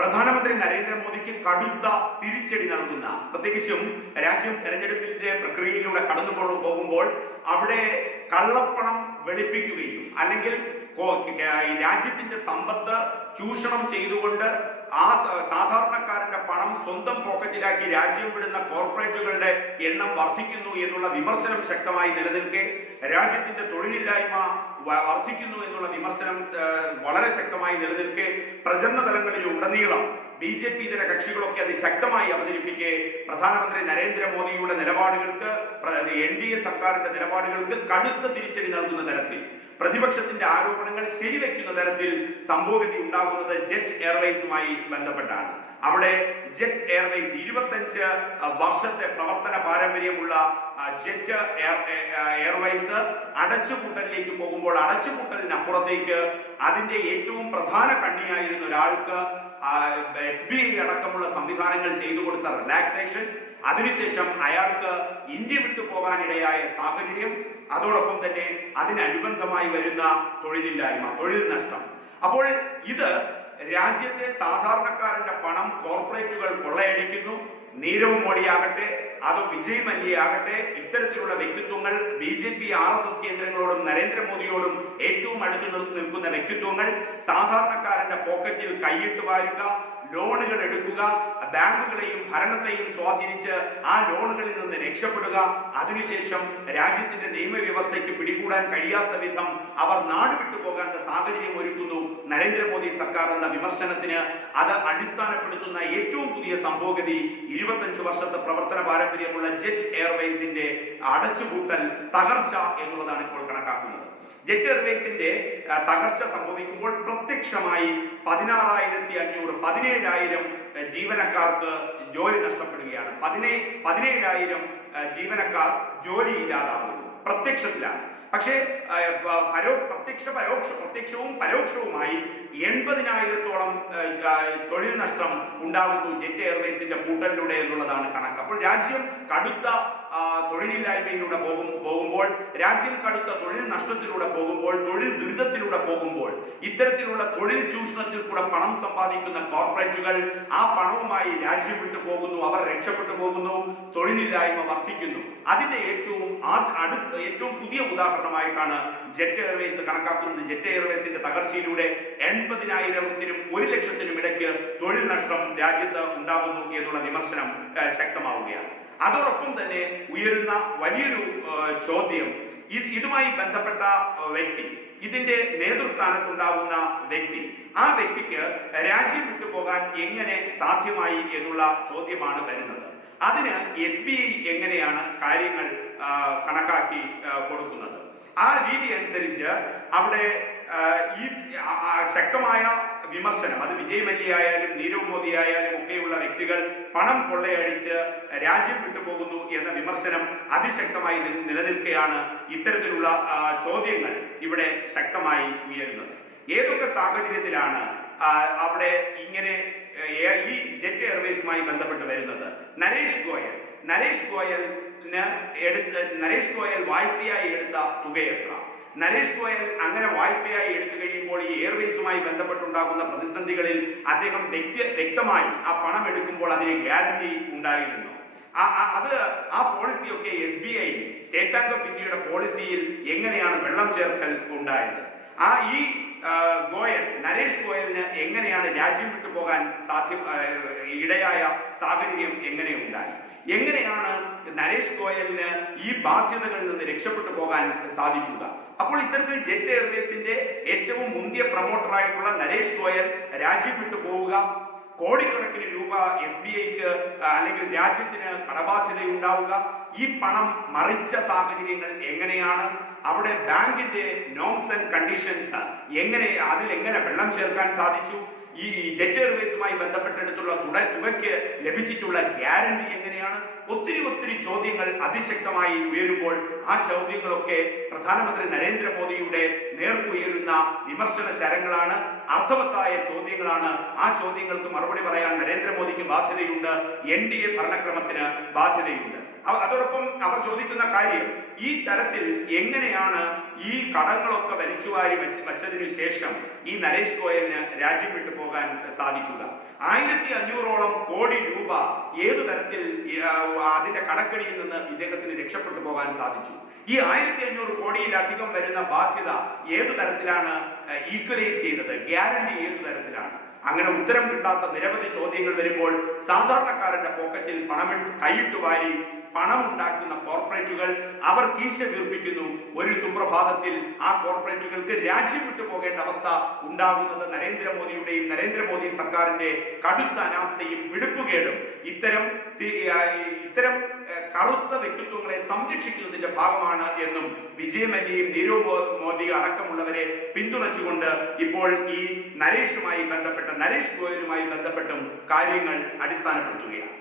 പ്രധാനമന്ത്രി നരേന്ദ്രമോദിക്ക് കടുത്ത തിരിച്ചടി നൽകുന്ന പ്രത്യേകിച്ചും രാജ്യം തെരഞ്ഞെടുപ്പിന്റെ പ്രക്രിയയിലൂടെ കടന്നു പോകുമ്പോൾ അവിടെ കള്ളപ്പണം വെളുപ്പിക്കുകയും അല്ലെങ്കിൽ രാജ്യത്തിന്റെ സമ്പത്ത് ചൂഷണം ചെയ്തുകൊണ്ട് ആ സാധാരണക്കാരന്റെ പണം സ്വന്തം പോക്കറ്റിലാക്കി രാജ്യം വിടുന്ന കോർപ്പറേറ്റുകളുടെ എണ്ണം വർദ്ധിക്കുന്നു എന്നുള്ള വിമർശനം ശക്തമായി നിലനിൽക്കെ. രാജ്യത്തിന്റെ തൊഴിലില്ലായ്മ വർദ്ധിക്കുന്നു എന്നുള്ള വിമർശനം വളരെ ശക്തമായി നിലനിൽക്കെ പ്രചരണ തലങ്ങളിൽ ഉടനീളം ബി ജെ പി ഇതര കക്ഷികളൊക്കെ അത് ശക്തമായി അവതരിപ്പിക്കെ. പ്രധാനമന്ത്രി നരേന്ദ്രമോദിയുടെ നിലപാടുകൾക്ക് എൻ ഡി എ സർക്കാരിന്റെ നിലപാടുകൾക്ക് കടുത്ത തിരിച്ചടി നൽകുന്ന തരത്തിൽ പ്രതിപക്ഷത്തിന്റെ ആരോപണങ്ങൾ ശരിവെക്കുന്ന തരത്തിൽ സംഭവഗതി ഉണ്ടാകുന്നത് ജെറ്റ് എയർവേസുമായി ബന്ധപ്പെട്ടാണ്. അവിടെ ജെറ്റ് എയർവേസ് ഇരുപത്തഞ്ച് വർഷത്തെ പ്രവർത്തന പാരമ്പര്യമുള്ള ജെറ്റ് എയർ എയർവേസ് അടച്ചുപൂട്ടലിലേക്ക് പോകുമ്പോൾ അടച്ചുപൂട്ടലിനപ്പുറത്തേക്ക് അതിന്റെ ഏറ്റവും പ്രധാന കണ്ണിയായിരുന്ന ഒരാൾക്ക് എസ് ബി ഐ അടക്കമുള്ള സംവിധാനങ്ങൾ ചെയ്തു കൊടുത്ത റിലാക്സേഷൻ. അതിനുശേഷം അയാൾക്ക് ഇന്ത്യ വിട്ടു പോകാനിടയായ സാഹചര്യം. അതോടൊപ്പം തന്നെ അതിനനുബന്ധമായി വരുന്ന തൊഴിലില്ലായ്മ തൊഴിൽ നഷ്ടം. അപ്പോൾ ഇത് രാജ്യത്തെ സാധാരണക്കാരന്റെ പണം കോർപ്പറേറ്റുകൾ കൊള്ളയടിക്കുന്നു. നീരവ് മോഡിയാകട്ടെ അതോ വിജയ് മല്യയാകട്ടെ ഇത്തരത്തിലുള്ള വ്യക്തിത്വങ്ങൾ B J P R S S കേന്ദ്രങ്ങളോടും നരേന്ദ്രമോദിയോടും ഏറ്റവും അടുത്ത് നിൽക്കുന്ന വ്യക്തിത്വങ്ങൾ സാധാരണക്കാരന്റെ പോക്കറ്റിൽ കൈയിട്ട് വാരുക ലോണുകൾ എടുക്കുക ബാങ്കുകളെയും ഭരണത്തെയും സ്വാധീനിച്ച് ആ ലോണുകളിൽ നിന്ന് രക്ഷപ്പെടുക. അതിനുശേഷം രാജ്യത്തിന്റെ നിയമവ്യവസ്ഥയ്ക്ക് പിടികൂടാൻ കഴിയാത്ത വിധം അവർ നാട് വിട്ടു പോകേണ്ട സാഹചര്യം ഒരുക്കുന്നു. നരേന്ദ്രമോദി സർക്കാർ എന്ന വിമർശനത്തിന് അത് അടിസ്ഥാനപ്പെടുത്തുന്ന ഏറ്റവും പുതിയ സംഭവഗതി ഇരുപത്തഞ്ചു വർഷത്തെ പ്രവർത്തന പാരമ്പര്യമുള്ള ജെറ്റ് എയർവേസിന്റെ അടച്ചുപൂട്ടൽ തകർച്ച എന്നുള്ളതാണ് ഇപ്പോൾ കണക്കാക്കുന്നത്. ജെറ്റ് എയർവേസിന്റെ തകർച്ച സംഭവിക്കുമ്പോൾ പ്രത്യക്ഷമായി പതിനാറായിരത്തി അഞ്ഞൂറ് പതിനേഴായിരം ജീവനക്കാർക്ക് ജോലി നഷ്ടപ്പെടുകയാണ്. പതിനേ പതിനേഴായിരം ജീവനക്കാർ ജോലി ഇല്ലാതാകുന്നു പ്രത്യക്ഷത്തിലാണ്. പക്ഷേ പരോ പ്രത്യക്ഷ പരോക്ഷ പ്രത്യക്ഷവും പരോക്ഷവുമായി എൺപതിനായിരത്തോളം തൊഴിൽ നഷ്ടം ഉണ്ടാകുന്നു ജെറ്റ് എയർവേസിന്റെ കൂട്ടലിലൂടെ എന്നുള്ളതാണ് കണക്ക്. അപ്പോൾ രാജ്യം കടുത്ത തൊഴിലില്ലായ്മയിലൂടെ പോകും പോകുമ്പോൾ രാജ്യം കടുത്ത തൊഴിൽ നഷ്ടത്തിലൂടെ പോകുമ്പോൾ തൊഴിൽ ദുരിതത്തിലൂടെ പോകുമ്പോൾ ഇത്തരത്തിലുള്ള തൊഴിൽ ചൂഷണത്തിൽ കൂടെ പണം സമ്പാദിക്കുന്ന കോർപ്പറേറ്റുകൾ ആ പണവുമായി രാജ്യം വിട്ടു പോകുന്നു അവർ രക്ഷപ്പെട്ടു പോകുന്നു തൊഴിലില്ലായ്മ വർദ്ധിക്കുന്നു. അതിന്റെ ഏറ്റവും അടുത്ത ഏറ്റവും പുതിയ ഉദാഹരണമായിട്ടാണ് ജെറ്റ് എയർവേസ് കണക്കാക്കുന്നത്. ജെറ്റ് എയർവേസിന്റെ തകർച്ചയിലൂടെ എൺപതിനായിരത്തിനും ഒരു ലക്ഷത്തിനും ഇടയ്ക്ക് നഷ്ടം രാജ്യത്ത് ഉണ്ടാകുന്നു എന്നുള്ള വിമർശനം ശക്തമാവുകയാണ്. അതോടൊപ്പം തന്നെ ഉയരുന്ന വലിയൊരു ചോദ്യം ഇത് ഇതുമായി ബന്ധപ്പെട്ട വ്യക്തി ഇതിന്റെ നേതൃസ്ഥാനത്തുണ്ടാകുന്ന വ്യക്തി ആ വ്യക്തിക്ക് രാജ്യം വിട്ടുപോകാൻ എങ്ങനെ സാധ്യമായി എന്നുള്ള ചോദ്യമാണ് വരുന്നത്. അതിന് എസ് ബി ഐ എങ്ങനെയാണ് കാര്യങ്ങൾ കണക്കാക്കി കൊടുക്കുന്നത്? ആ രീതി അനുസരിച്ച് അവിടെ ഈ ശക്തമായ വിമർശനം. അത് വിജയ് മല്യ ആയാലും നീരവ് മോദി ആയാലും ഒക്കെയുള്ള വ്യക്തികൾ പണം കൊള്ളയടിച്ച് രാജ്യം വിട്ടുപോകുന്നു എന്ന വിമർശനം അതിശക്തമായി നിലനിൽക്കുകയാണ് ഇത്തരത്തിലുള്ള ചോദ്യങ്ങൾ ഇവിടെ ശക്തമായി ഉയരുന്നത്. ഏതൊക്കെ സാഹചര്യത്തിലാണ് അവിടെ ഇങ്ങനെ ഈ ജെറ്റ് എയർവേസുമായി ബന്ധപ്പെട്ട് വരുന്നത്? നരേഷ് ഗോയൽ. നരേഷ് ഗോയലിന് എടുത്ത് നരേഷ് ഗോയൽ വായ്പയായി എടുത്ത തുക എത്ര നരേഷ് ഗോയൽ അങ്ങനെ വായ്പയായി എടുത്തു കഴിയുമ്പോൾ ഈ എയർവേസുമായി ബന്ധപ്പെട്ടുണ്ടാകുന്ന പ്രതിസന്ധികളിൽ അദ്ദേഹം വ്യക്തി വ്യക്തമായി ആ പണം എടുക്കുമ്പോൾ അതിന് ഗ്യാരണ്ടി ഉണ്ടായിരുന്നു. അത് ആ പോളിസിയൊക്കെ S B I State Bank of ഇന്ത്യയുടെ പോളിസിയിൽ എങ്ങനെയാണ് വെള്ളം ചേർക്കൽ ഉണ്ടായത്? ആ ഈ ഗോയൽ നരേഷ് ഗോയലിന് എങ്ങനെയാണ് രാജ്യം വിട്ടു പോകാൻ സാധ്യം ഇടയായ സാഹചര്യം എങ്ങനെ ഉണ്ടായി? എങ്ങനെയാണ് നരേഷ് ഗോയലിന് ഈ ബാധ്യതകളിൽ നിന്ന് രക്ഷപ്പെട്ടു പോകാൻ സാധിക്കുക? അപ്പോൾ ഇത്തരത്തിൽ ജെറ്റ് എയർവേസിന്റെ ഏറ്റവും മുന്തിയ പ്രൊമോട്ടറായിട്ടുള്ള നരേഷ് ഗോയൽ രാജ്യം വിട്ടു പോവുക. കോടിക്കണക്കിന് രൂപ എസ് ബി ഐക്ക് അല്ലെങ്കിൽ രാജ്യത്തിന് കടബാധ്യതയുണ്ടാവുക. ഈ പണം മറിച്ച സാഹചര്യങ്ങൾ എങ്ങനെയാണ്? അവിടെ ബാങ്കിന്റെ നോംസ് ആൻഡ് കണ്ടീഷൻസ് എങ്ങനെ അതിൽ എങ്ങനെ വെള്ളം ചേർക്കാൻ സാധിച്ചു? ഈ ജെറ്റ് എയർവേസുമായി ബന്ധപ്പെട്ടെടുത്തുള്ള തുക തുകയ്ക്ക് ലഭിച്ചിട്ടുള്ള ഗ്യാരണ്ടി എങ്ങനെയാണ്? ഒത്തിരി ഒത്തിരി ചോദ്യങ്ങൾ അതിശക്തമായി ഉയരുമ്പോൾ ആ ചോദ്യങ്ങളൊക്കെ പ്രധാനമന്ത്രി നരേന്ദ്രമോദിയുടെ നേർക്കുയരുന്ന വിമർശന ശരങ്ങളാണ് അർത്ഥവത്തായ ചോദ്യങ്ങളാണ്. ആ ചോദ്യങ്ങൾക്ക് മറുപടി പറയാൻ നരേന്ദ്രമോദിക്ക് ബാധ്യതയുണ്ട് എൻ ഡി എ ഭരണക്രമത്തിന് ബാധ്യതയുണ്ട്. അതോടൊപ്പം അവർ ചോദിക്കുന്ന കാര്യം ഈ തരത്തിൽ എങ്ങനെയാണ് ഈ കടങ്ങളൊക്കെ വലിച്ചുവാരി വെച്ച് വെച്ചതിനു ശേഷം ഈ നരേഷ് ഗോയലിന് രാജ്യം വിട്ടു പോകാൻ സാധിക്കുക. ആയിരത്തി അഞ്ഞൂറോളം കോടി രൂപ ഏതു തരത്തിൽ അതിന്റെ കടക്കണിയിൽ നിന്ന് ഇദ്ദേഹത്തിന് രക്ഷപ്പെട്ടു പോകാൻ സാധിച്ചു. ഈ ആയിരത്തി അഞ്ഞൂറ് കോടിയിലധികം വരുന്ന ബാധ്യത ഏതു തരത്തിലാണ് ഈക്വലൈസ് ചെയ്തത്? ഗ്യാരണ്ടി ഏതു തരത്തിലാണ്? അങ്ങനെ ഉത്തരം കിട്ടാത്ത നിരവധി ചോദ്യങ്ങൾ വരുമ്പോൾ സാധാരണക്കാരന്റെ പോക്കറ്റിൽ പണം കൈയിട്ട് വാരി പണം ഉണ്ടാക്കുന്ന കോർപ്പറേറ്റുകൾ അവർ കീശ വീർപ്പിക്കുന്നു. ഒരു സുപ്രഭാതത്തിൽ ആ കോർപ്പറേറ്റുകൾക്ക് രാജ്യം വിട്ടു പോകേണ്ട അവസ്ഥ ഉണ്ടാകുന്നത് നരേന്ദ്രമോദിയുടെയും നരേന്ദ്രമോദി സർക്കാരിന്റെ കടുത്ത അനാസ്ഥയും പിടിപ്പുകേടും. ഇത്തരം ഇത്തരം കറുത്ത വ്യക്തിത്വങ്ങളെ സംരക്ഷിക്കുന്നതിന്റെ ഭാഗമാണ് എന്നും വിജയമല്യയും നീരവ് മോദി അടക്കമുള്ളവരെ പിന്തുണച്ചുകൊണ്ട് ഇപ്പോൾ ഈ നരേഷുമായി ബന്ധപ്പെട്ട നരേഷ് ഗോയലുമായി ബന്ധപ്പെട്ടും കാര്യങ്ങൾ അടിസ്ഥാനപ്പെടുത്തുകയാണ്.